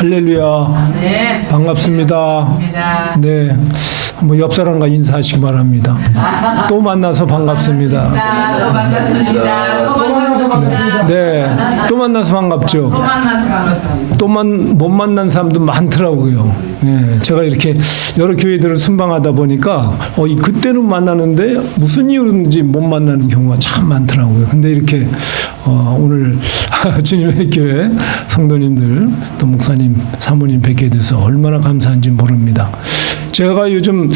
할렐루야. 네. 반갑습니다. 반갑습니다. 네. 한번 옆 사람과 인사하시기 바랍니다. 또 만나서 반갑습니다. 또 반갑습니다. 또 반갑습니다. 네. 또 만나서 반갑죠. 또 만나서 반갑습니다. 못 만난 사람도 많더라고요. 예, 제가 이렇게 여러 교회들을 순방하다 보니까 그때는 만나는데 무슨 이유로든지 못 만나는 경우가 참 많더라고요. 근데 이렇게 오늘 주님의 교회 성도님들 또 목사님, 사모님 뵙게 돼서 얼마나 감사한지 모릅니다. 제가 요즘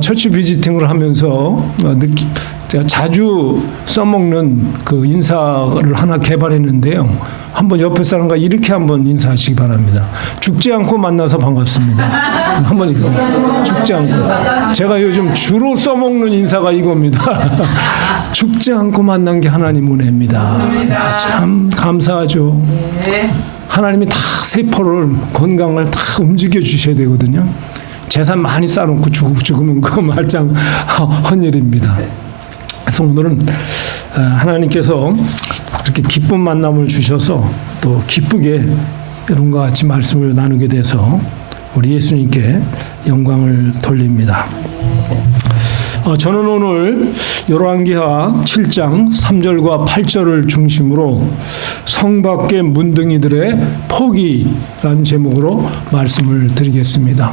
처치 비지팅을 하면서 제가 자주 써먹는 그 인사를 하나 개발했는데요. 한번 옆에 사람과 이렇게 한번 인사하시기 바랍니다. 죽지 않고 만나서 반갑습니다. 한번 죽지 않고. 제가 요즘 주로 써먹는 인사가 이겁니다. 죽지 않고 만난 게 하나님 은혜입니다. 참 감사하죠. 하나님이 다 세포를 건강을 다 움직여 주셔야 되거든요. 재산 많이 쌓아놓고 죽으면 그거 말짱 헛일입니다. 그래서 오늘은 하나님께서 이렇게 기쁜 만남을 주셔서 또 기쁘게 여러분과 같이 말씀을 나누게 돼서 우리 예수님께 영광을 돌립니다. 저는 오늘 열왕기하 7장 3절과 8절을 중심으로 성 밖의 문둥이들의 포기라는 제목으로 말씀을 드리겠습니다.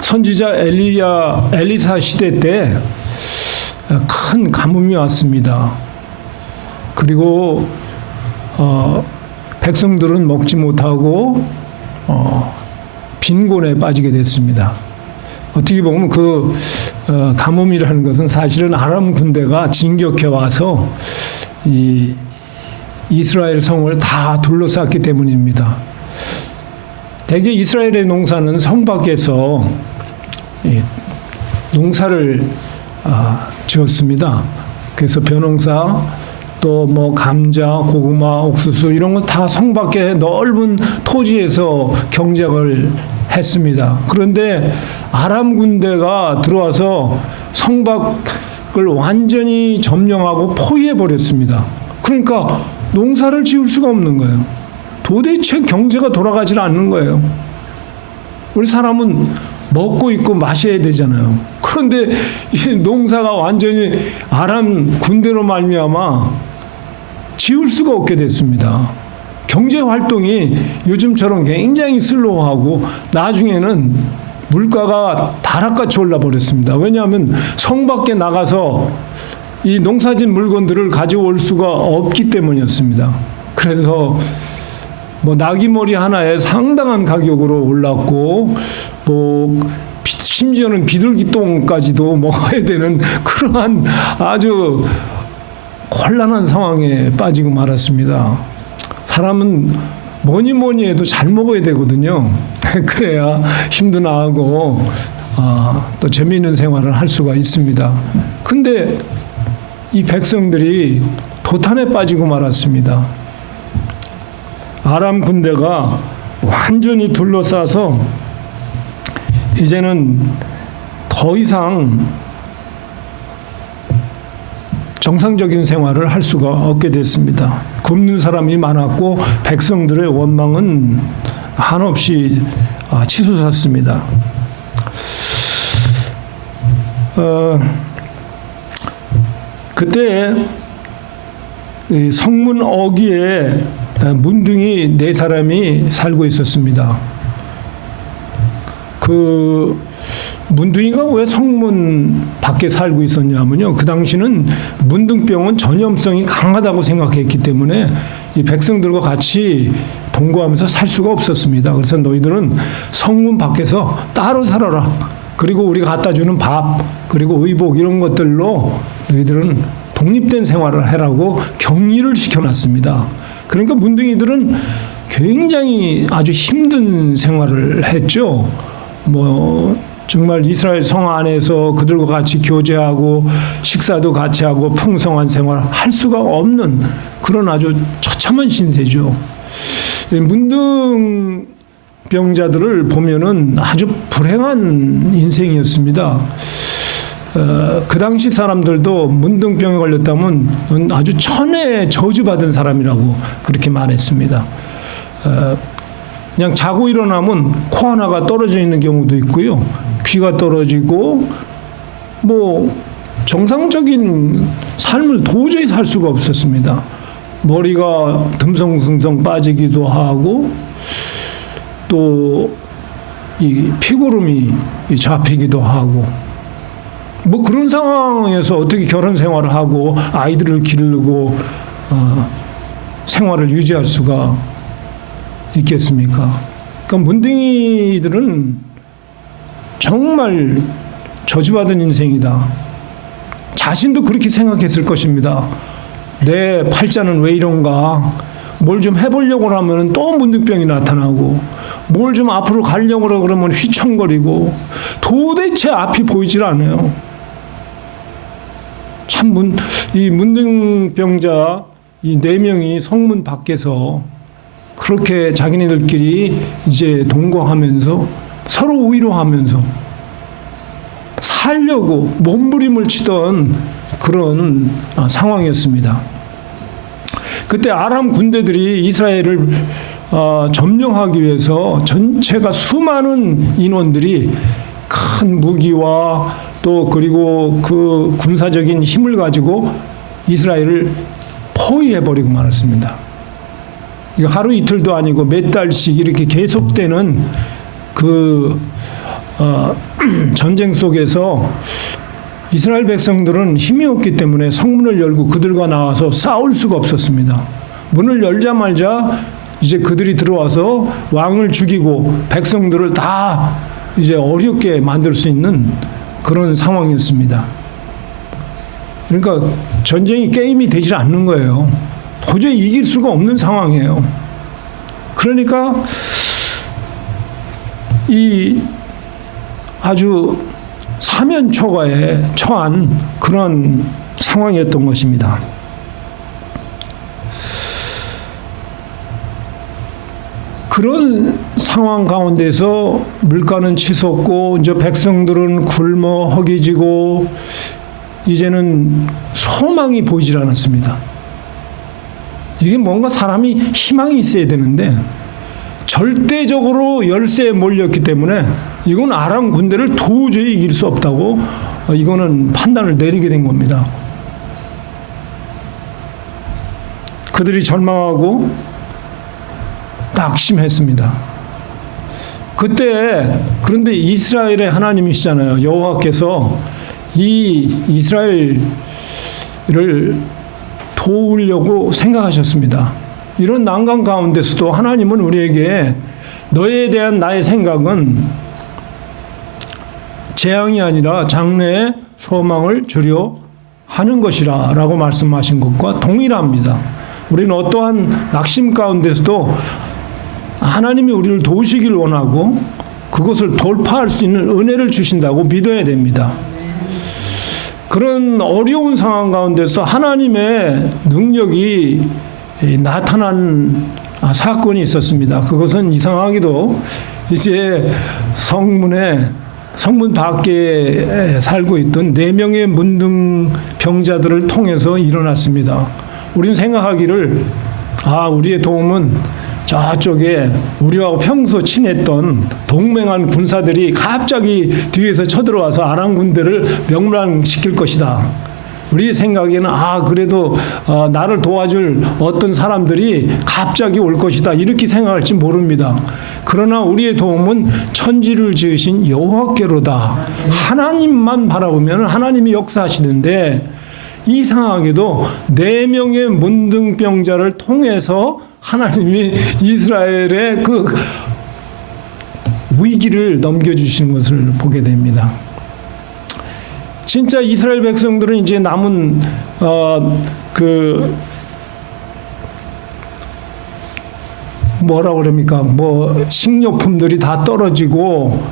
선지자 엘리사 시대 때 큰 가뭄이 왔습니다. 그리고 백성들은 먹지 못하고 빈곤에 빠지게 됐습니다. 어떻게 보면 그 가뭄이라는 것은 사실은 아람 군대가 진격해 와서 이 이스라엘 성을 다 둘러쌌기 때문입니다. 대개 이스라엘의 농사는 성 밖에서 농사를 지었습니다. 그래서 벼농사 또 뭐 감자, 고구마, 옥수수 이런 거 다 성 밖에 넓은 토지에서 경작을 했습니다. 그런데 아람 군대가 들어와서 성 밖을 완전히 점령하고 포위해 버렸습니다. 그러니까 농사를 지을 수가 없는 거예요. 도대체 경제가 돌아가질 않는 거예요. 우리 사람은 먹고 있고 마셔야 되잖아요. 그런데 이 농사가 완전히 아람 군대로 말미암아 지을 수가 없게 됐습니다. 경제 활동이 요즘처럼 굉장히 슬로우하고 나중에는 물가가 다락같이 올라버렸습니다. 왜냐하면 성 밖에 나가서 이 농사진 물건들을 가져올 수가 없기 때문이었습니다. 그래서 뭐 나귀머리 하나에 상당한 가격으로 올랐고 뭐 심지어는 비둘기똥까지도 먹어야 되는 그러한 아주 곤란한 상황에 빠지고 말았습니다. 사람은 뭐니 해도 잘 먹어야 되거든요. 그래야 힘도 나고 또 재미있는 생활을 할 수가 있습니다. 근데 이 백성들이 도탄에 빠지고 말았습니다. 아람 군대가 완전히 둘러싸서 이제는 더 이상 정상적인 생활을 할 수가 없게 됐습니다. 굶는 사람이 많았고 백성들의 원망은 한없이 치솟았습니다. 그때 성문 어귀에 문둥이 4사람이 살고 있었습니다. 그 문둥이가 왜 성문 밖에 살고 있었냐면요. 그 당시는 문둥병은 전염성이 강하다고 생각했기 때문에 이 백성들과 같이 동거하면서 살 수가 없었습니다. 그래서 너희들은 성문 밖에서 따로 살아라. 그리고 우리가 갖다 주는 밥, 그리고 의복 이런 것들로 너희들은 독립된 생활을 해라고 격리를 시켜놨습니다. 그러니까 문둥이들은 굉장히 아주 힘든 생활을 했죠. 뭐 정말 이스라엘 성 안에서 그들과 같이 교제하고 식사도 같이 하고 풍성한 생활을 할 수가 없는 그런 아주 처참한 신세죠. 문둥병자들을 보면은 아주 불행한 인생이었습니다. 그 당시 사람들도 문둥병에 걸렸다면 아주 천에 저주받은 사람이라고 그렇게 말했습니다. 그냥 자고 일어나면 코 하나가 떨어져 있는 경우도 있고요. 귀가 떨어지고 뭐 정상적인 삶을 도저히 살 수가 없었습니다. 머리가 듬성듬성 빠지기도 하고 또 이 피고름이 잡히기도 하고 뭐 그런 상황에서 어떻게 결혼 생활을 하고 아이들을 기르고 생활을 유지할 수가 있겠습니까? 그러니까 문둥이들은 정말 저주받은 인생이다. 자신도 그렇게 생각했을 것입니다. 내 팔자는 왜 이런가? 뭘 좀 해보려고 하면 또 문둥병이 나타나고 뭘 좀 앞으로 가려고 그러면 휘청거리고 도대체 앞이 보이질 않아요. 참 이 문둥병자 이 4명이 성문 밖에서 그렇게 자기네들끼리 이제 동거하면서 서로 위로하면서 살려고 몸부림을 치던 그런 상황이었습니다. 그때 아람 군대들이 이스라엘을 점령하기 위해서 전체가 수많은 인원들이 큰 무기와 또 그리고 그 군사적인 힘을 가지고 이스라엘을 포위해버리고 말았습니다. 이거 하루 이틀도 아니고 몇 달씩 이렇게 계속되는 그 전쟁 속에서 이스라엘 백성들은 힘이 없기 때문에 성문을 열고 그들과 나와서 싸울 수가 없었습니다. 문을 열자마자 이제 그들이 들어와서 왕을 죽이고 백성들을 다 이제 어렵게 만들 수 있는 그런 상황이었습니다. 그러니까 전쟁이 게임이 되질 않는 거예요. 도저히 이길 수가 없는 상황이에요. 그러니까 이 아주 사면초가에 처한 그런 상황이었던 것입니다. 그런 상황 가운데서 물가는 치솟고 이제 백성들은 굶어 허기지고 이제는 소망이 보이질 않았습니다. 이게 뭔가 사람이 희망이 있어야 되는데 절대적으로 열세에 몰렸기 때문에 이건 아람 군대를 도저히 이길 수 없다고 이거는 판단을 내리게 된 겁니다. 그들이 절망하고 낙심했습니다. 그때 그런데 이스라엘의 하나님이시잖아요. 여호와께서 이 이스라엘을 도우려고 생각하셨습니다. 이런 난관 가운데서도 하나님은 우리에게 너에 대한 나의 생각은 재앙이 아니라 장래의 소망을 주려 하는 것이라 라고 말씀하신 것과 동일합니다. 우리는 어떠한 낙심 가운데서도 하나님이 우리를 도우시길 원하고 그것을 돌파할 수 있는 은혜를 주신다고 믿어야 됩니다. 그런 어려운 상황 가운데서 하나님의 능력이 나타난 사건이 있었습니다. 그것은 이상하게도 이제 성문 밖에 살고 있던 4명의 문둥병자들을 통해서 일어났습니다. 우리는 생각하기를 우리의 도움은 저쪽에 우리하고 평소 친했던 동맹한 군사들이 갑자기 뒤에서 쳐들어와서 아람 군대를 멸망시킬 것이다. 우리의 생각에는 그래도 나를 도와줄 어떤 사람들이 갑자기 올 것이다. 이렇게 생각할지 모릅니다. 그러나 우리의 도움은 천지를 지으신 여호와께로다. 하나님만 바라보면 하나님이 역사하시는데 이상하게도 4명의 문둥병자를 통해서 하나님이 이스라엘의 그 위기를 넘겨주시는 것을 보게 됩니다. 진짜 이스라엘 백성들은 이제 남은 뭐라고 그럽니까? 식료품들이 다 떨어지고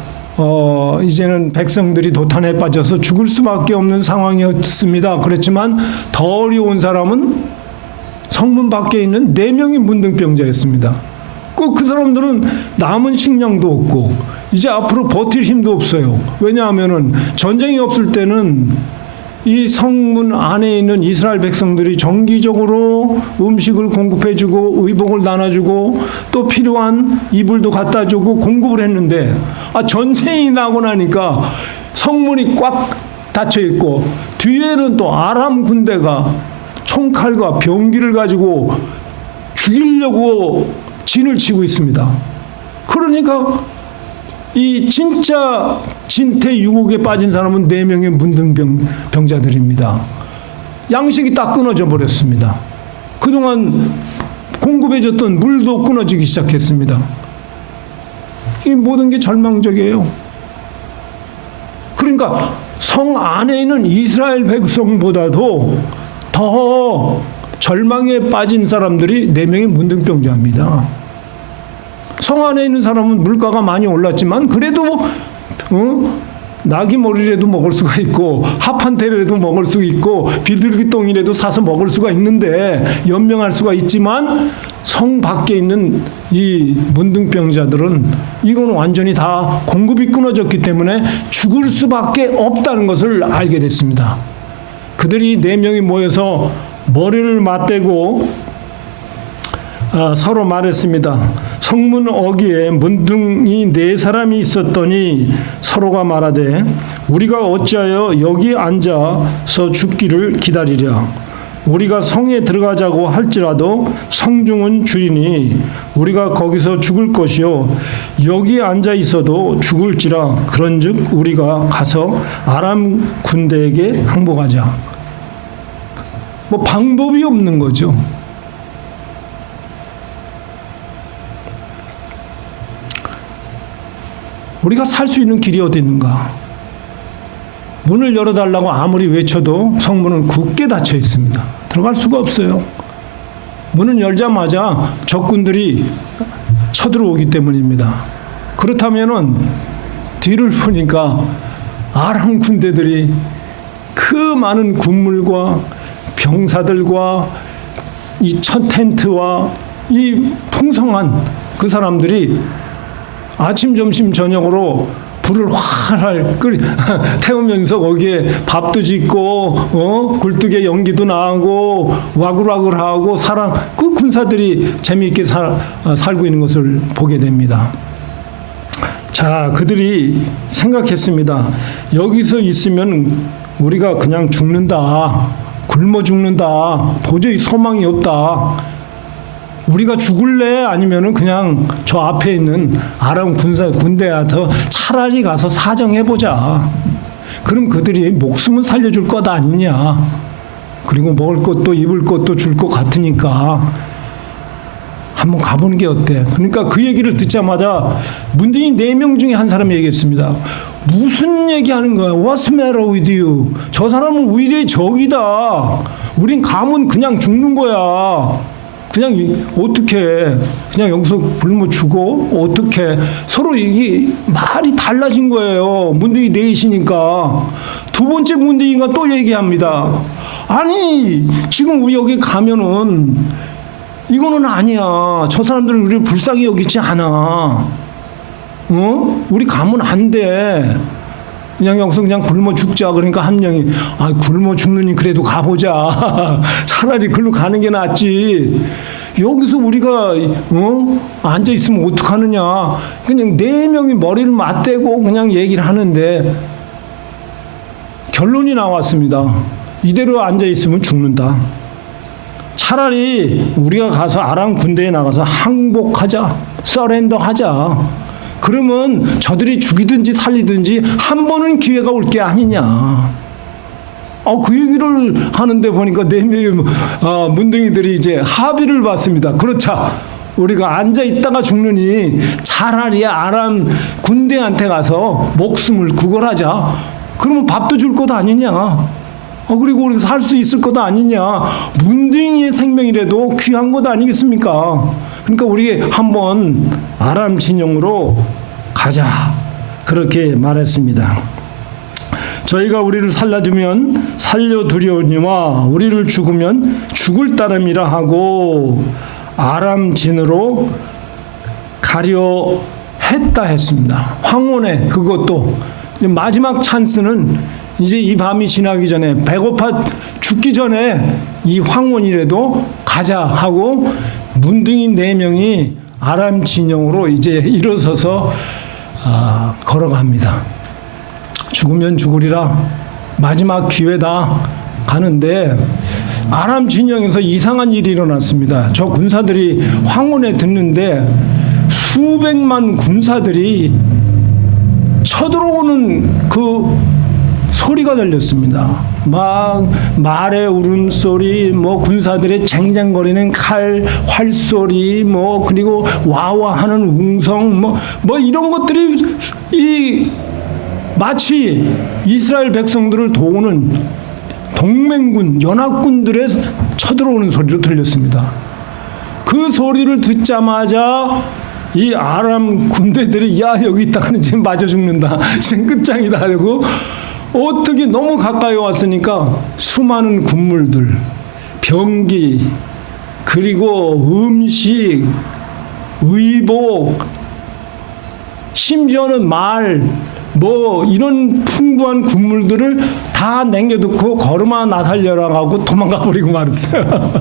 이제는 백성들이 도탄에 빠져서 죽을 수밖에 없는 상황이었습니다. 그렇지만 더 어려운 사람은 성문 밖에 있는 4명의 문둥병자였습니다. 그 사람들은 남은 식량도 없고 이제 앞으로 버틸 힘도 없어요. 왜냐하면은 전쟁이 없을 때는 이 성문 안에 있는 이스라엘 백성들이 정기적으로 음식을 공급해주고 의복을 나눠주고 또 필요한 이불도 갖다 주고 공급을 했는데 전쟁이 나고 나니까 성문이 꽉 닫혀 있고 뒤에는 또 아람 군대가 총칼과 병기를 가지고 죽이려고 진을 치고 있습니다. 그러니까 이 진짜 진퇴 유곡에 빠진 사람은 4명의 문둥병자들입니다. 양식이 딱 끊어져 버렸습니다. 그동안 공급해줬던 물도 끊어지기 시작했습니다. 이 모든 게 절망적이에요. 그러니까 성 안에 있는 이스라엘 백성보다도 더 절망에 빠진 사람들이 4명의 문둥병자입니다. 성 안에 있는 사람은 물가가 많이 올랐지만 그래도 나귀 머리라도 먹을 수가 있고 합한테라도 먹을 수 있고 비둘기똥이라도 사서 먹을 수가 있는데 연명할 수가 있지만 성 밖에 있는 이 문둥병자들은 이건 완전히 다 공급이 끊어졌기 때문에 죽을 수밖에 없다는 것을 알게 됐습니다. 그들이 4명이 모여서 머리를 맞대고 서로 말했습니다. 성문 어귀에 문둥이 4사람이 있었더니 서로가 말하되 우리가 어찌하여 여기 앉아서 죽기를 기다리랴. 우리가 성에 들어가자고 할지라도 성중은 주이니 우리가 거기서 죽을 것이요 여기 앉아 있어도 죽을지라. 그런즉 우리가 가서 아람 군대에게 항복하자. 뭐 방법이 없는 거죠. 우리가 살 수 있는 길이 어디 있는가? 문을 열어달라고 아무리 외쳐도 성문은 굳게 닫혀 있습니다. 들어갈 수가 없어요. 문을 열자마자 적군들이 쳐들어오기 때문입니다. 그렇다면은 뒤를 보니까 아람 군대들이 그 많은 군물과 병사들과 이 첫 텐트와 이 풍성한 그 사람들이 아침, 점심, 저녁으로 불을 활활 태우면서 거기에 밥도 짓고 굴뚝에 연기도 나고 와글와글하고 사람 그 군사들이 재미있게 살고 있는 것을 보게 됩니다. 자, 그들이 생각했습니다. 여기서 있으면 우리가 그냥 죽는다. 굶어 죽는다. 도저히 소망이 없다. 우리가 죽을래? 아니면은 그냥 저 앞에 있는 아람 군대한테 차라리 가서 사정해보자. 그럼 그들이 목숨은 살려줄 것 아니냐. 그리고 먹을 것도 입을 것도 줄 것 같으니까 한번 가보는 게 어때? 그러니까 그 얘기를 듣자마자 문둥이 4명 중에 한 사람이 얘기했습니다. 무슨 얘기하는 거야? What's the matter with you? 저 사람은 우리의 적이다. 우린 가면 그냥 죽는 거야. 그냥 어떻게 그냥 여기서 굶어 죽어? 어떻게 서로 이게 말이 달라진 거예요. 문둥이 4이시니까. 두 번째 문둥이가 또 얘기합니다. 아니 지금 우리 여기 가면은 이거는 아니야. 저 사람들은 우리를 불쌍히 여기지 않아. 우리 가면 안 돼. 그냥 여기서 그냥 굶어 죽자. 그러니까 한 명이 굶어 죽느니 그래도 가보자. 차라리 글로 가는 게 낫지. 여기서 우리가 앉아 있으면 어떡하느냐. 그냥 4명이 머리를 맞대고 그냥 얘기를 하는데 결론이 나왔습니다. 이대로 앉아 있으면 죽는다. 차라리 우리가 가서 아람 군대에 나가서 항복하자. 서렌더하자. 그러면 저들이 죽이든지 살리든지 한 번은 기회가 올 게 아니냐. 그 얘기를 하는데 보니까 4명의 문둥이들이 이제 합의를 봤습니다. 그렇자. 우리가 앉아 있다가 죽느니 차라리 아람 군대한테 가서 목숨을 구걸하자. 그러면 밥도 줄 것 아니냐. 그리고 우리가 살 수 있을 것 아니냐. 문둥이의 생명이라도 귀한 것 아니겠습니까? 그러니까 우리 한번 아람 진영으로 가자. 그렇게 말했습니다. 저희가 우리를 살려두려니와 우리를 죽으면 죽을 따름이라 하고 아람 진으로 가려 했다 했습니다. 황혼의 그것도 마지막 찬스는 이제 이 밤이 지나기 전에 배고파 죽기 전에 이 황혼이라도 가자 하고 문둥이 4명이 아람 진영으로 이제 일어서서 걸어갑니다. 죽으면 죽으리라 마지막 기회다 가는데 아람 진영에서 이상한 일이 일어났습니다. 저 군사들이 황혼에 듣는데 수백만 군사들이 쳐들어오는 그 소리가 들렸습니다. 막 말의 울음소리, 뭐 군사들의 쟁쟁거리는 칼, 활소리, 뭐 그리고 와와하는 웅성, 뭐 이런 것들이 이 마치 이스라엘 백성들을 도우는 동맹군, 연합군들의 쳐들어오는 소리로 들렸습니다. 그 소리를 듣자마자 이 아람 군대들이 야 여기 있다가는 지금 맞아 죽는다. 지금 끝장이다 하고 어떻게 너무 가까이 왔으니까 수많은 군물들, 병기, 그리고 음식, 의복, 심지어는 말, 뭐 이런 풍부한 군물들을 다 남겨두고 걸음아 나살려라 하고 도망가 버리고 말았어요.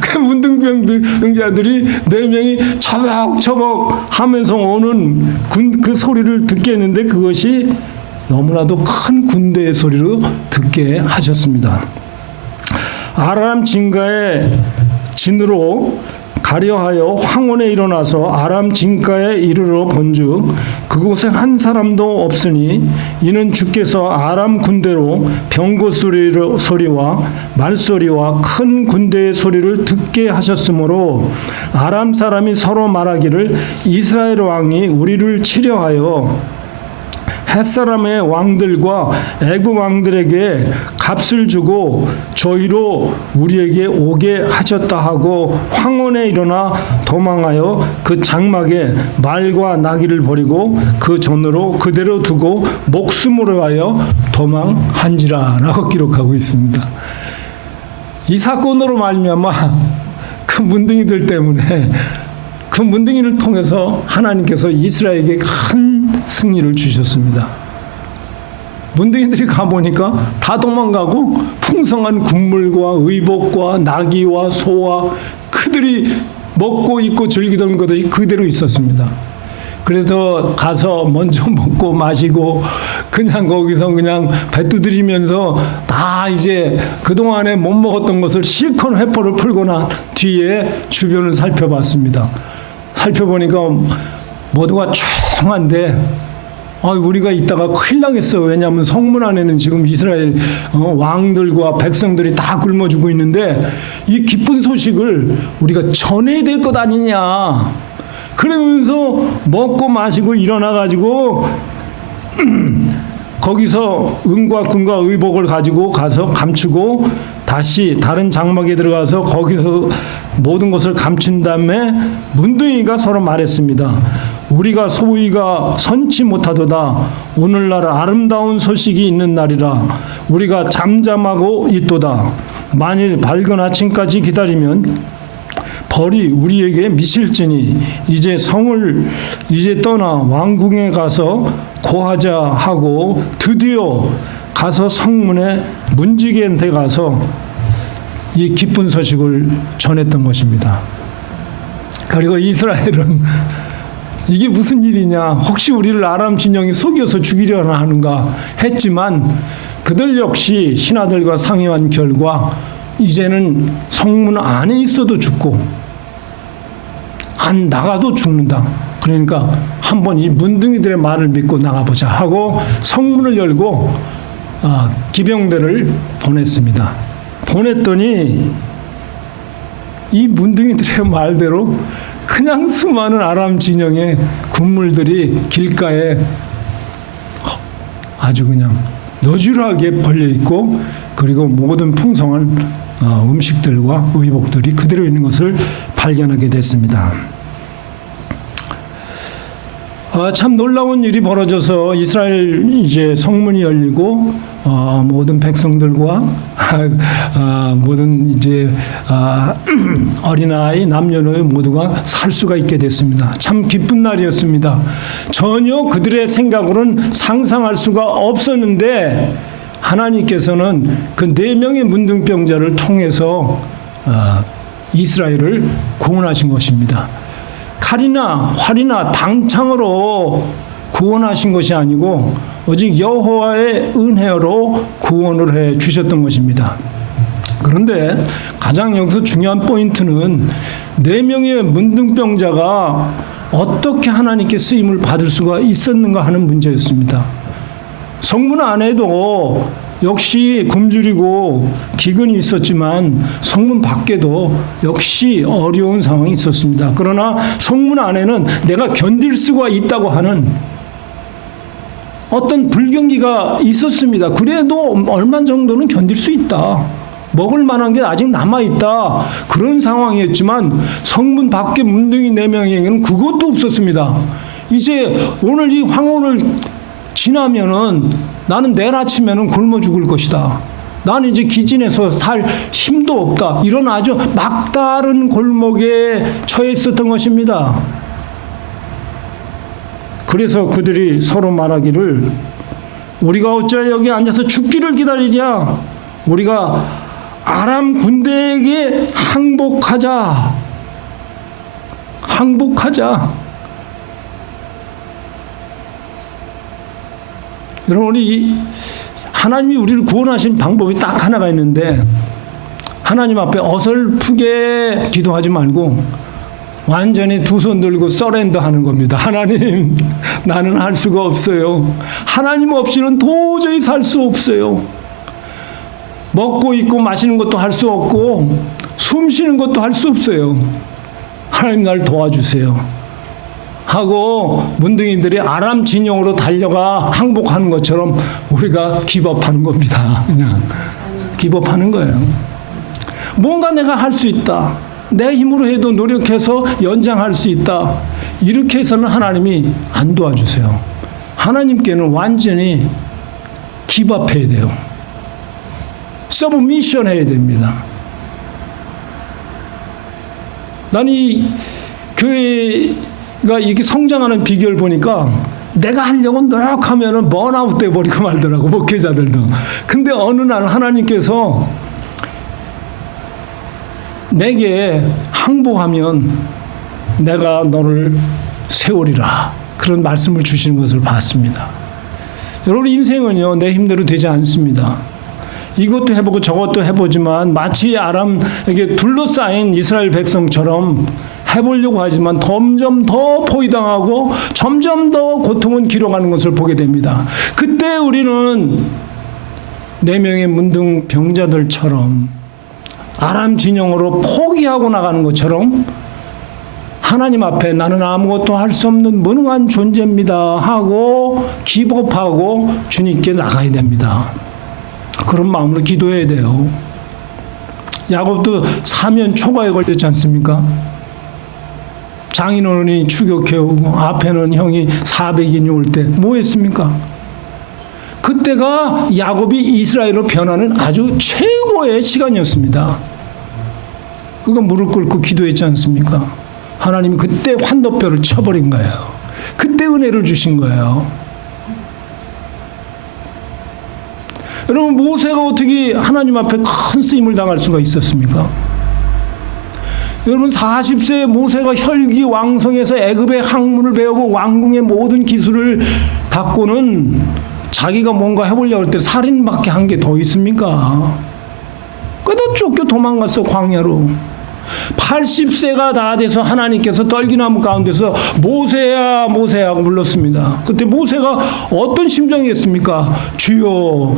그 문둥병자들이 4명이 처벅처벅 하면서 오는 그 소리를 듣게 했는데 그것이 너무나도 큰 군대의 소리로 듣게 하셨습니다. 아람 진가의 진으로 가려하여 황혼에 일어나서 아람 진가에 이르러 본즉 그곳에 한 사람도 없으니 이는 주께서 아람 군대로 병거 소리와 말소리와 큰 군대의 소리를 듣게 하셨으므로 아람 사람이 서로 말하기를 이스라엘 왕이 우리를 치려하여 햇사람의 왕들과 애굽 왕들에게 값을 주고 저희로 우리에게 오게 하셨다 하고 황혼에 일어나 도망하여 그 장막에 말과 나귀를 버리고 그 전으로 그대로 두고 목숨으로 하여 도망한지라 라고 기록하고 있습니다. 이 사건으로 말미암아 그 문둥이들 때문에 그 문둥이를 통해서 하나님께서 이스라엘에게 큰 승리를 주셨습니다. 문둥이들이 가보니까 다 도망가고 풍성한 군물과 의복과 나귀와 소와 그들이 먹고 입고 즐기던 것들이 그대로 있었습니다. 그래서 가서 먼저 먹고 마시고 그냥 거기서 그냥 배 두드리면서 다 이제 그동안에 못 먹었던 것을 실컷 회포를 풀고 난 뒤에 주변을 살펴봤습니다. 살펴보니까 모두가 조용한데 우리가 이따가 큰일 나겠어. 왜냐하면 성문 안에는 지금 이스라엘 왕들과 백성들이 다 굶어 죽고 있는데 이 기쁜 소식을 우리가 전해야 될 것 아니냐. 그러면서 먹고 마시고 일어나가지고 거기서 은과 금과 의복을 가지고 가서 감추고 다시 다른 장막에 들어가서 거기서 모든 것을 감춘 다음에 문둥이가 서로 말했습니다. 우리가 소위가 선치 못하도다. 오늘날 아름다운 소식이 있는 날이라. 우리가 잠잠하고 있도다. 만일 밝은 아침까지 기다리면 벌이 우리에게 미칠지니 이제 성을 떠나 왕궁에 가서 고하자 하고 드디어 가서 성문에 문지기한테 가서 이 기쁜 소식을 전했던 것입니다. 그리고 이스라엘은 이게 무슨 일이냐, 혹시 우리를 아람 진영이 속여서 죽이려나 하는가 했지만 그들 역시 신하들과 상의한 결과 이제는 성문 안에 있어도 죽고 안 나가도 죽는다. 그러니까 한번 이 문둥이들의 말을 믿고 나가보자 하고 성문을 열고 기병대를 보냈습니다. 보냈더니 이 문둥이들의 말대로 그냥 수많은 아람 진영의 군물들이 길가에 아주 그냥 너줄하게 벌려 있고 그리고 모든 풍성한 음식들과 의복들이 그대로 있는 것을 발견하게 됐습니다. 참 놀라운 일이 벌어져서 이스라엘 이제 성문이 열리고 모든 백성들과 모든 이제 어린아이 남녀노소 모두가 살 수가 있게 됐습니다. 참 기쁜 날이었습니다. 전혀 그들의 생각으로는 상상할 수가 없었는데 하나님께서는 그 4명의 문둥병자를 통해서 이스라엘을 구원하신 것입니다. 칼이나 활이나 당창으로 구원하신 것이 아니고 오직 여호와의 은혜로 구원을 해 주셨던 것입니다. 그런데 가장 여기서 중요한 포인트는 4명의 문둥병자가 어떻게 하나님께 쓰임을 받을 수가 있었는가 하는 문제였습니다. 성문 안에도 역시 굶주리고 기근이 있었지만 성문 밖에도 역시 어려운 상황이 있었습니다. 그러나 성문 안에는 내가 견딜 수가 있다고 하는 어떤 불경기가 있었습니다. 그래도 얼마 정도는 견딜 수 있다. 먹을 만한 게 아직 남아있다. 그런 상황이었지만 성문 밖에 문둥이 4명에게는 그것도 없었습니다. 이제 오늘 이 황혼을 지나면은 나는 내일 아침에는 굶어 죽을 것이다. 나는 이제 기진해서 살 힘도 없다. 이런 아주 막다른 골목에 처해 있었던 것입니다. 그래서 그들이 서로 말하기를 우리가 어찌하여 여기 앉아서 죽기를 기다리랴. 우리가 아람 군대에게 항복하자. 항복하자. 여러분, 하나님이 우리를 구원하신 방법이 딱 하나가 있는데 하나님 앞에 어설프게 기도하지 말고 완전히 두 손 들고 서렌더 하는 겁니다. 하나님, 나는 할 수가 없어요. 하나님 없이는 도저히 살 수 없어요. 먹고 입고 마시는 것도 할 수 없고 숨 쉬는 것도 할 수 없어요. 하나님 날 도와주세요. 하고 문둥이들이 아람 진영으로 달려가 항복하는 것처럼 우리가 기법하는 겁니다. 그냥 기법하는 거예요. 뭔가 내가 할 수 있다. 내 힘으로 해도 노력해서 연장할 수 있다. 이렇게 해서는 하나님이 안 도와주세요. 하나님께는 완전히 기법해야 돼요. 서브미션 해야 됩니다. 나는 이 교회가 이렇게 성장하는 비결 보니까 내가 하려고 노력하면은 번아웃 돼버리고 말더라고, 목회자들도. 근데 어느 날 하나님께서 내게 항복하면 내가 너를 세우리라. 그런 말씀을 주시는 것을 봤습니다. 여러분, 인생은요, 내 힘대로 되지 않습니다. 이것도 해보고 저것도 해보지만 마치 아람에게 둘러싸인 이스라엘 백성처럼 해보려고 하지만 점점 더 포위당하고 점점 더 고통은 길어가는 것을 보게 됩니다. 그때 우리는 4명의 문둥병자들처럼 아람 진영으로 포기하고 나가는 것처럼 하나님 앞에 나는 아무것도 할 수 없는 무능한 존재입니다 하고 기법하고 주님께 나가야 됩니다. 그런 마음으로 기도해야 돼요. 야곱도 사면 초과에 걸렸지 않습니까? 장인어른이 추격해오고 앞에는 형이 400인이 올 때 뭐 했습니까? 그때가 야곱이 이스라엘로 변하는 아주 최고의 시간이었습니다. 그가 무릎 꿇고 기도했지 않습니까? 하나님이 그때 환도뼈를 쳐버린 거예요. 그때 은혜를 주신 거예요. 여러분, 모세가 어떻게 하나님 앞에 큰 쓰임을 당할 수가 있었습니까? 여러분, 40세에 모세가 혈기왕성해서 애굽의 학문을 배우고 왕궁의 모든 기술을 닦고는 자기가 뭔가 해보려고 할 때 살인밖에 한 게 더 있습니까? 그러다 쫓겨 도망갔어, 광야로. 80세가 다 돼서 하나님께서 떨기나무 가운데서 모세야 모세야 하고 불렀습니다. 그때 모세가 어떤 심정이었습니까? 주여,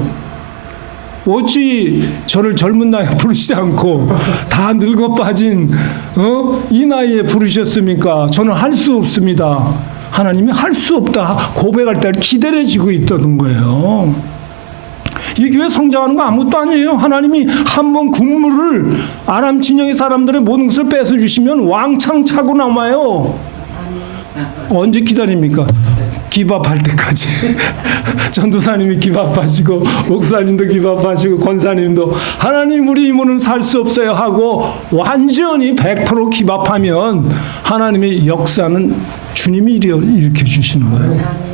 어찌 저를 젊은 나이에 부르시지 않고 다 늙어 빠진 이 나이에 부르셨습니까? 저는 할 수 없습니다. 하나님이 할 수 없다 고백할 때를 기다려지고 있던 거예요. 이 교회 성장하는 거 아무것도 아니에요. 하나님이 한번 국물을 아람 진영의 사람들의 모든 것을 뺏어 주시면 왕창 차고 남아요. 언제 기다립니까? 기밥할 때까지. 전도사님이 기밥하시고 목사님도 기밥하시고 권사님도 하나님 우리 이모는 살 수 없어요 하고 완전히 100% 기밥하면 하나님의 역사는 주님이 일으켜 주시는 거예요.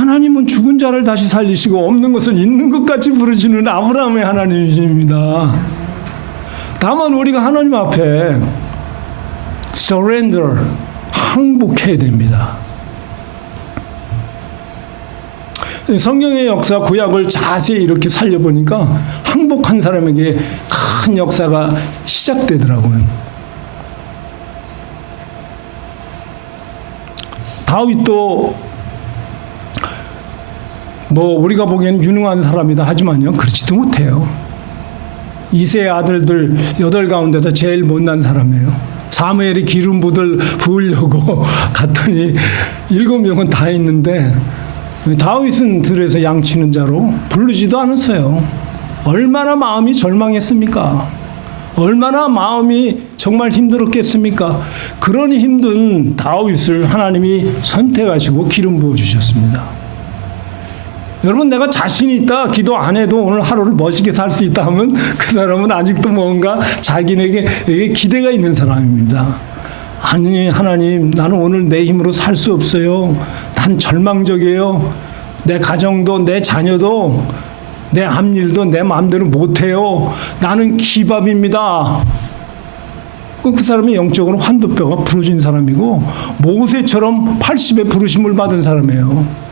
하나님은 죽은 자를 다시 살리시고 없는 것을 있는 것 같이 부르시는 아브라함의 하나님이십니다. 다만 우리가 하나님 앞에 surrender, 항복해야 됩니다. 성경의 역사, 구약을 자세히 이렇게 살려보니까 항복한 사람에게 큰 역사가 시작되더라고요. 다윗도 뭐 우리가 보기엔 유능한 사람이다 하지만요, 그렇지도 못해요. 이세의 아들들 8 가운데서 제일 못난 사람이에요. 사무엘이 기름 부으려고 갔더니 7명은 다 있는데 다윗은 들에서 양치는 자로 부르지도 않았어요. 얼마나 마음이 절망했습니까? 얼마나 마음이 정말 힘들었겠습니까? 그런 힘든 다윗을 하나님이 선택하시고 기름 부어주셨습니다. 여러분, 내가 자신이 있다, 기도 안 해도 오늘 하루를 멋있게 살 수 있다 하면 그 사람은 아직도 뭔가 자기에게 기대가 있는 사람입니다. 아니, 하나님, 나는 오늘 내 힘으로 살 수 없어요. 난 절망적이에요. 내 가정도 내 자녀도 내 앞일도 내 마음대로 못해요. 나는 기밥입니다. 그 사람이 영적으로 환도뼈가 부러진 사람이고 모세처럼 80의 부르심을 받은 사람이에요.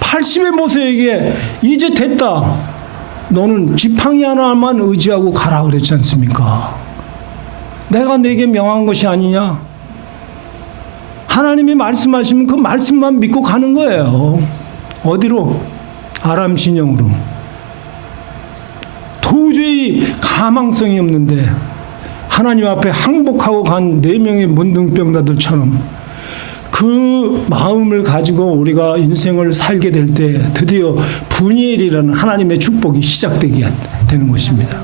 80의 모세에게 이제 됐다, 너는 지팡이 하나만 의지하고 가라 그랬지 않습니까? 내가 내게 명한 것이 아니냐? 하나님이 말씀하시면 그 말씀만 믿고 가는 거예요. 어디로? 아람 진영으로. 도저히 가망성이 없는데 하나님 앞에 항복하고 간 4명의 문둥병자들처럼 그 마음을 가지고 우리가 인생을 살게 될 때 드디어 분이엘이라는 하나님의 축복이 시작되게 되는 것입니다.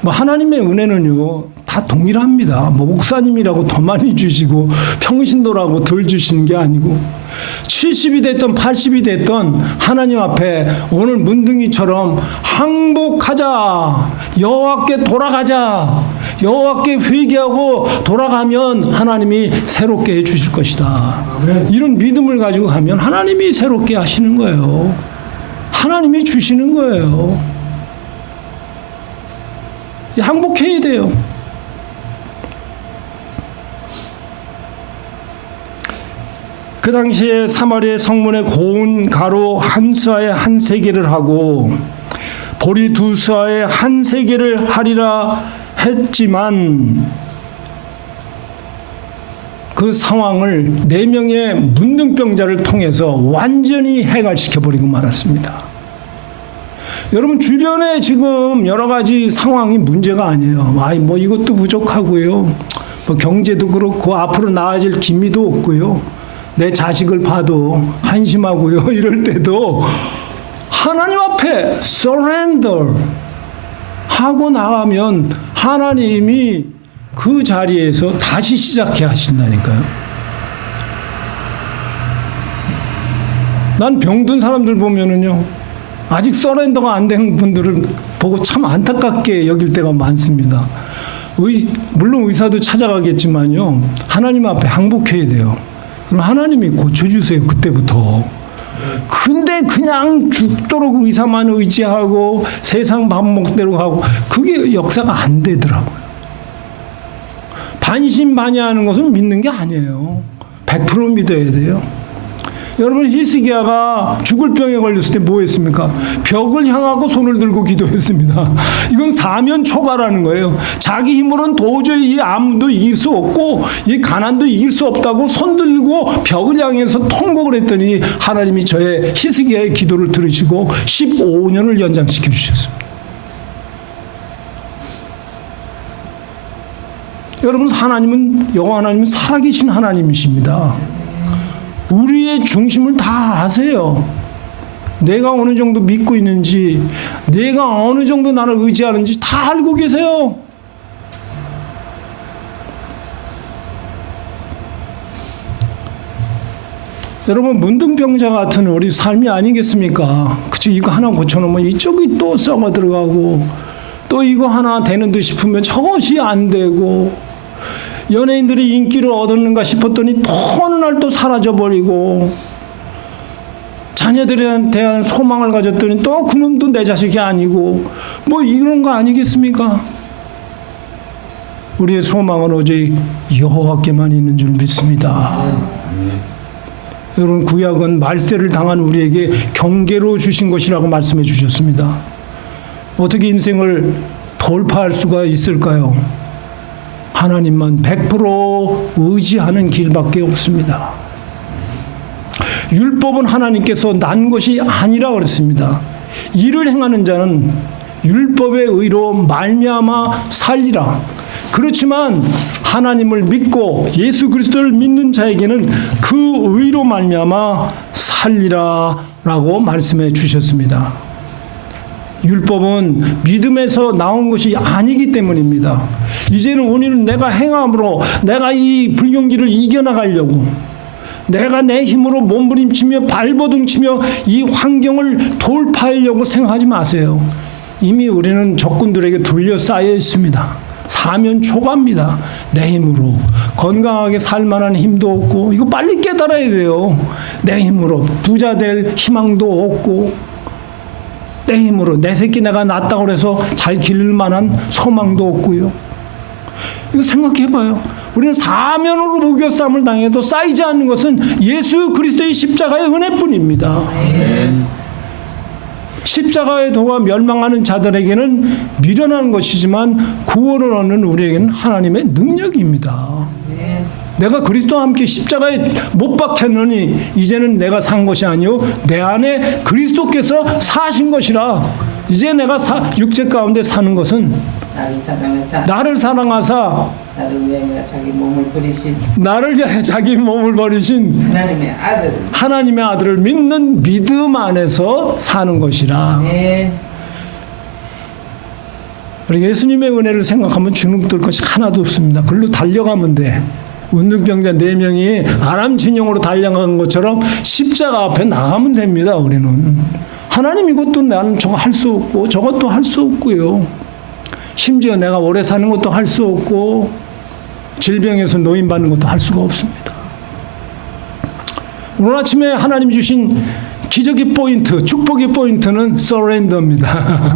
뭐 하나님의 은혜는요 다 동일합니다. 뭐 목사님이라고 더 많이 주시고 평신도라고 덜 주시는 게 아니고 70이 됐던 80이 됐던 하나님 앞에 오늘 문둥이처럼 항복하자, 여호와께 돌아가자, 여호와께 회개하고 돌아가면 하나님이 새롭게 해주실 것이다. 이런 믿음을 가지고 가면 하나님이 새롭게 하시는 거예요. 하나님이 주시는 거예요. 항복해야 돼요. 그 당시에 사마리아 성문에 고운 가루 1스아에 1세겔을 하고 보리 2스아에 1세겔을 하리라 했지만 그 상황을 4명의 문둥병자를 통해서 완전히 해갈시켜버리고 말았습니다. 여러분, 주변에 지금 여러 가지 상황이 문제가 아니에요. 뭐 이것도 부족하고요, 뭐 경제도 그렇고 앞으로 나아질 기미도 없고요, 내 자식을 봐도 한심하고요. 이럴 때도 하나님 앞에 surrender 하고 나가면 하나님이 그 자리에서 다시 시작해 하신다니까요. 난 병든 사람들 보면은요, 아직 서렌더가 안 된 분들을 보고 참 안타깝게 여길 때가 많습니다. 물론 의사도 찾아가겠지만요, 하나님 앞에 항복해야 돼요. 그럼 하나님이 고쳐주세요, 그때부터. 근데 그냥 죽도록 의사만 의지하고 세상 밥먹대로 가고 그게 역사가 안 되더라고요. 반신반의하는 것은 믿는 게 아니에요. 100% 믿어야 돼요. 여러분, 히스기야가 죽을 병에 걸렸을 때 뭐 했습니까? 벽을 향하고 손을 들고 기도했습니다. 이건 사면초가라는 거예요. 자기 힘으로는 도저히 이 암도 이길 수 없고 이 가난도 이길 수 없다고 손 들고 벽을 향해서 통곡을 했더니 하나님이 저의 히스기야의 기도를 들으시고 15년을 연장시켜 주셨습니다. 여러분, 여호와 하나님은 살아계신 하나님이십니다. 우리의 중심을 다 아세요. 내가 어느 정도 믿고 있는지, 내가 어느 정도 나를 의지하는지 다 알고 계세요. 여러분, 문둥병자 같은 우리 삶이 아니겠습니까? 그쵸? 이거 하나 고쳐놓으면 이쪽이 또 썩어 들어가고, 또 이거 하나 되는 듯 싶으면 저것이 안 되고, 연예인들이 인기를 얻었는가 싶었더니 또 어느 날 또 사라져버리고, 자녀들에 대한 소망을 가졌더니 또 그놈도 내 자식이 아니고, 뭐 이런 거 아니겠습니까? 우리의 소망은 오직 여호와께만 있는 줄 믿습니다. 여러분, 구약은 말세를 당한 우리에게 경계로 주신 것이라고 말씀해 주셨습니다. 어떻게 인생을 돌파할 수가 있을까요? 하나님만 100% 의지하는 길밖에 없습니다. 율법은 하나님께서 난 것이 아니라 그랬습니다. 이를 행하는 자는 율법의 의로 말미암아 살리라. 그렇지만 하나님을 믿고 예수 그리스도를 믿는 자에게는 그 의로 말미암아 살리라라고 말씀해 주셨습니다. 율법은 믿음에서 나온 것이 아니기 때문입니다. 이제는 오늘은 내가 행함으로 내가 이 불경기를 이겨나가려고, 내가 내 힘으로 몸부림치며 발버둥치며 이 환경을 돌파하려고 생각하지 마세요. 이미 우리는 적군들에게 둘러싸여 있습니다. 사면 초과입니다. 내 힘으로 건강하게 살 만한 힘도 없고, 이거 빨리 깨달아야 돼요. 내 힘으로 부자 될 희망도 없고, 내 힘으로 내 새끼 내가 낳았다고 해서 잘 기를 만한 소망도 없고요. 이거 생각해봐요. 우리는 사면으로 무교쌈을 당해도 쌓이지 않는 것은 예수 그리스도의 십자가의 은혜뿐입니다. 십자가의 도가 멸망하는 자들에게는 미련한 것이지만 구원을 얻는 우리에게는 하나님의 능력입니다. 내가 그리스도와 함께 십자가에 못 박혔느니 이제는 내가 산 것이 아니요 내 안에 그리스도께서 사신 것이라. 이제 내가 육체 가운데 사는 것은 나를 사랑하사 나를 위하여 자기 몸을 버리신 나를 위하여 자기 몸을 버리신 하나님의 아들을 믿는 믿음 안에서 사는 것이라. 네. 우리 예수님의 은혜를 생각하면 주눅들 것이 하나도 없습니다. 글로 달려가면 돼. 운동병자 4명이 아람 진영으로 달려간 것처럼 십자가 앞에 나가면 됩니다. 우리는 하나님 이것도 나는 저거 할 수 없고 저것도 할 수 없고요. 심지어 내가 오래 사는 것도 할 수 없고 질병에서 노인받는 것도 할 수가 없습니다. 오늘 아침에 하나님 주신 기적의 포인트, 축복의 포인트는 서렌더입니다.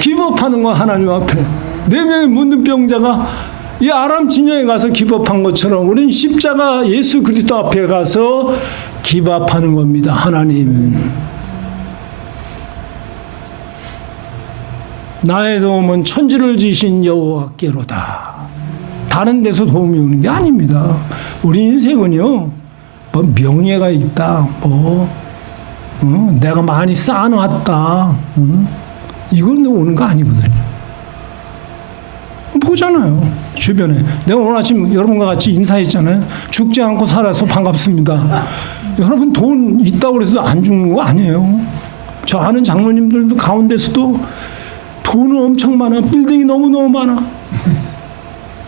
기법하는 거. 하나님 앞에 4명의 문둥병자가 이 아람 진영에 가서 기법한 것처럼 우리는 십자가 예수 그리스도 앞에 가서 기법하는 겁니다. 하나님, 나의 도움은 천지를 지신 여호와께로다. 다른 데서 도움이 오는 게 아닙니다. 우리 인생은요, 뭐 명예가 있다, 내가 많이 쌓아놨다, 이건 오는 거 아니거든요. 보잖아요, 주변에. 내가 오늘 아침 여러분과 같이 인사했잖아요. 죽지 않고 살아서 반갑습니다. 여러분 돈 있다고 해서 안 죽는 거 아니에요. 저 아는 장로님들도 가운데서도 돈은 엄청 많아. 빌딩이 너무너무 많아.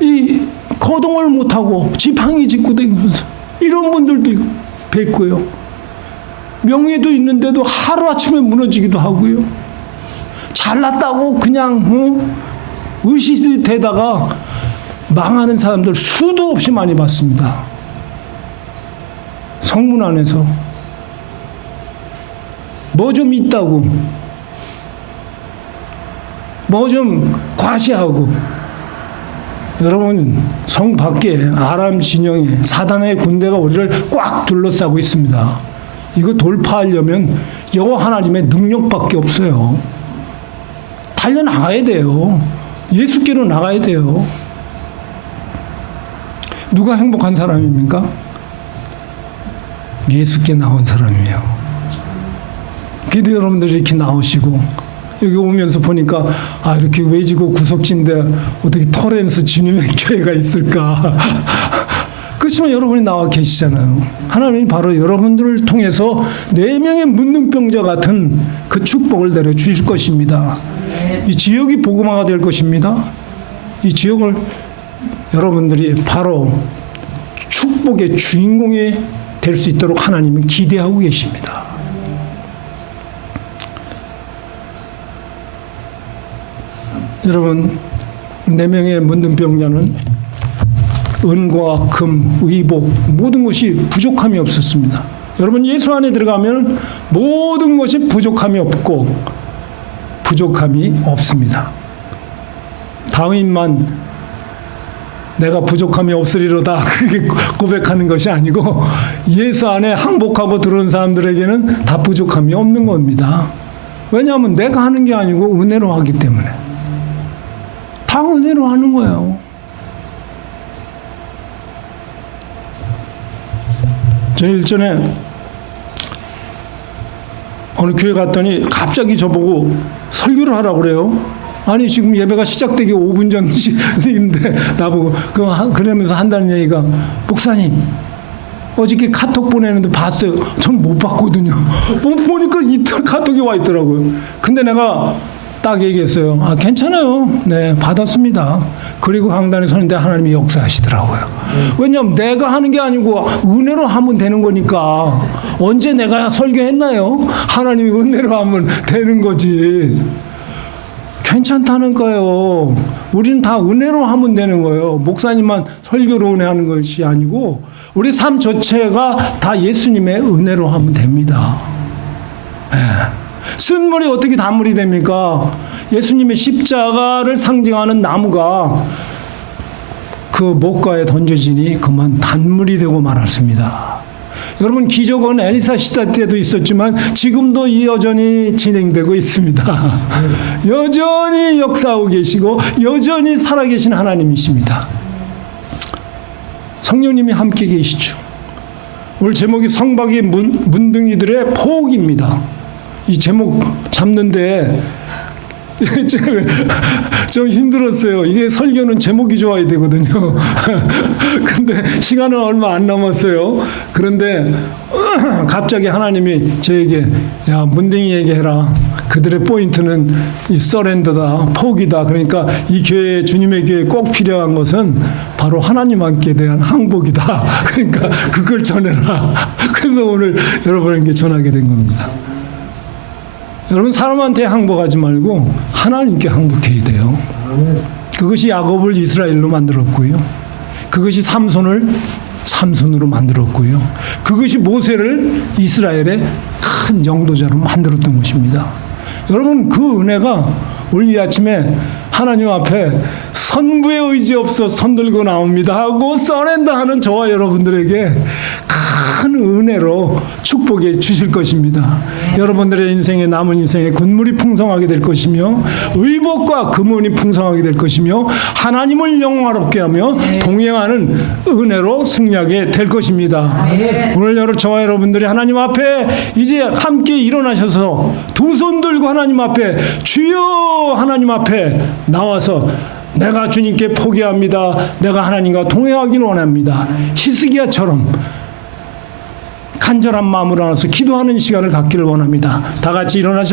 이 거동을 못하고 지팡이 짚고 다니면서 이런 분들도 뵙고요. 명예도 있는데도 하루아침에 무너지기도 하고요. 잘났다고 그냥 의시되다가 망하는 사람들 수도 없이 많이 봤습니다. 성문 안에서 뭐 좀 있다고, 뭐 좀 과시하고. 여러분, 성 밖에 아람 진영에 사단의 군대가 우리를 꽉 둘러싸고 있습니다. 이거 돌파하려면 여호와 하나님의 능력밖에 없어요. 달려나가야 돼요. 예수께로 나가야 돼요. 누가 행복한 사람입니까? 예수께 나온 사람이에요. 그래도 여러분들이 이렇게 나오시고 여기 오면서 보니까 이렇게 외지고 구석진데 어떻게 터렌스 주님의 교회가 있을까? 그렇지만 여러분이 나와 계시잖아요. 하나님이 바로 여러분들을 통해서 4명의 문둥병자 같은 그 축복을 내려주실 것입니다. 이 지역이 복음화가 될 것입니다. 이 지역을 여러분들이 바로 축복의 주인공이 될 수 있도록 하나님은 기대하고 계십니다. 여러분, 4명의 문둥병자는 은과 금, 의복 모든 것이 부족함이 없었습니다. 여러분 예수 안에 들어가면 모든 것이 부족함이 없고 부족함이 없습니다. 다윗만 내가 부족함이 없으리로다 그렇게 고백하는 것이 아니고 예수 안에 항복하고 들어온 사람들에게는 다 부족함이 없는 겁니다. 왜냐하면 내가 하는 게 아니고 은혜로 하기 때문에 다 은혜로 하는 거예요. 저는 일전에 어느 교회 갔더니 갑자기 저보고 설교를 하라고 그래요. 아니 지금 예배가 시작되기 5분 전인데 나보고 그러면서 한다는 얘기가 목사님 어저께 카톡 보내는데 봤어요. 전 못 봤거든요. 보니까 이틀 카톡이 와 있더라고요. 근데 내가 딱 얘기했어요. 아 괜찮아요. 네 받았습니다. 그리고 강단에 서는데 하나님이 역사하시더라고요. 왜냐하면 내가 하는 게 아니고 은혜로 하면 되는 거니까. 언제 내가 설교했나요? 하나님이 은혜로 하면 되는 거지. 괜찮다는 거예요. 우리는 다 은혜로 하면 되는 거예요. 목사님만 설교로 은혜하는 것이 아니고 우리 삶 전체가 다 예수님의 은혜로 하면 됩니다. 네. 쓴물이 어떻게 단물이 됩니까? 예수님의 십자가를 상징하는 나무가 그 목가에 던져지니 그만 단물이 되고 말았습니다. 여러분 기적은 엘리사 시대 때도 있었지만 지금도 여전히 진행되고 있습니다. 여전히 역사하고 계시고 여전히 살아계신 하나님이십니다. 성령님이 함께 계시죠. 오늘 제목이 성박이 문둥이들의 포옥입니다. 이 제목 잡는데 좀 힘들었어요. 이게 설교는 제목이 좋아야 되거든요. 근데 시간은 얼마 안 남았어요. 그런데 갑자기 하나님이 저에게 야 문둥이에게 해라. 그들의 포인트는 이 서렌더다, 포기다. 그러니까 이 교회 주님의 교회에 꼭 필요한 것은 바로 하나님께 대한 항복이다. 그러니까 그걸 전해라. 그래서 오늘 여러분에게 전하게 된 겁니다. 여러분 사람한테 항복하지 말고 하나님께 항복해야 돼요. 그것이 야곱을 이스라엘로 만들었고요. 그것이 삼손을 삼손으로 만들었고요. 그것이 모세를 이스라엘의 큰 영도자로 만들었던 것입니다. 여러분 그 은혜가 오늘 이 아침에 하나님 앞에 선부의 의지 없어 손 들고 나옵니다 하고 서렌더하는 저와 여러분들에게 큰 은혜로 축복해 주실 것입니다. 여러분들의 인생에 남은 인생에 군물이 풍성하게 될 것이며 의복과 금은이 풍성하게 될 것이며 하나님을 영화롭게 하며 동행하는 은혜로 승리하게 될 것입니다. 오늘 저와 여러분들이 하나님 앞에 이제 함께 일어나셔서 두 손 들고 하나님 앞에 주여 하나님 앞에 나와서 내가 주님께 포기합니다. 내가 하나님과 동행하기를 원합니다. 히스기야처럼 간절한 마음으로 나와서 기도하는 시간을 갖기를 원합니다. 다 같이 일어나셔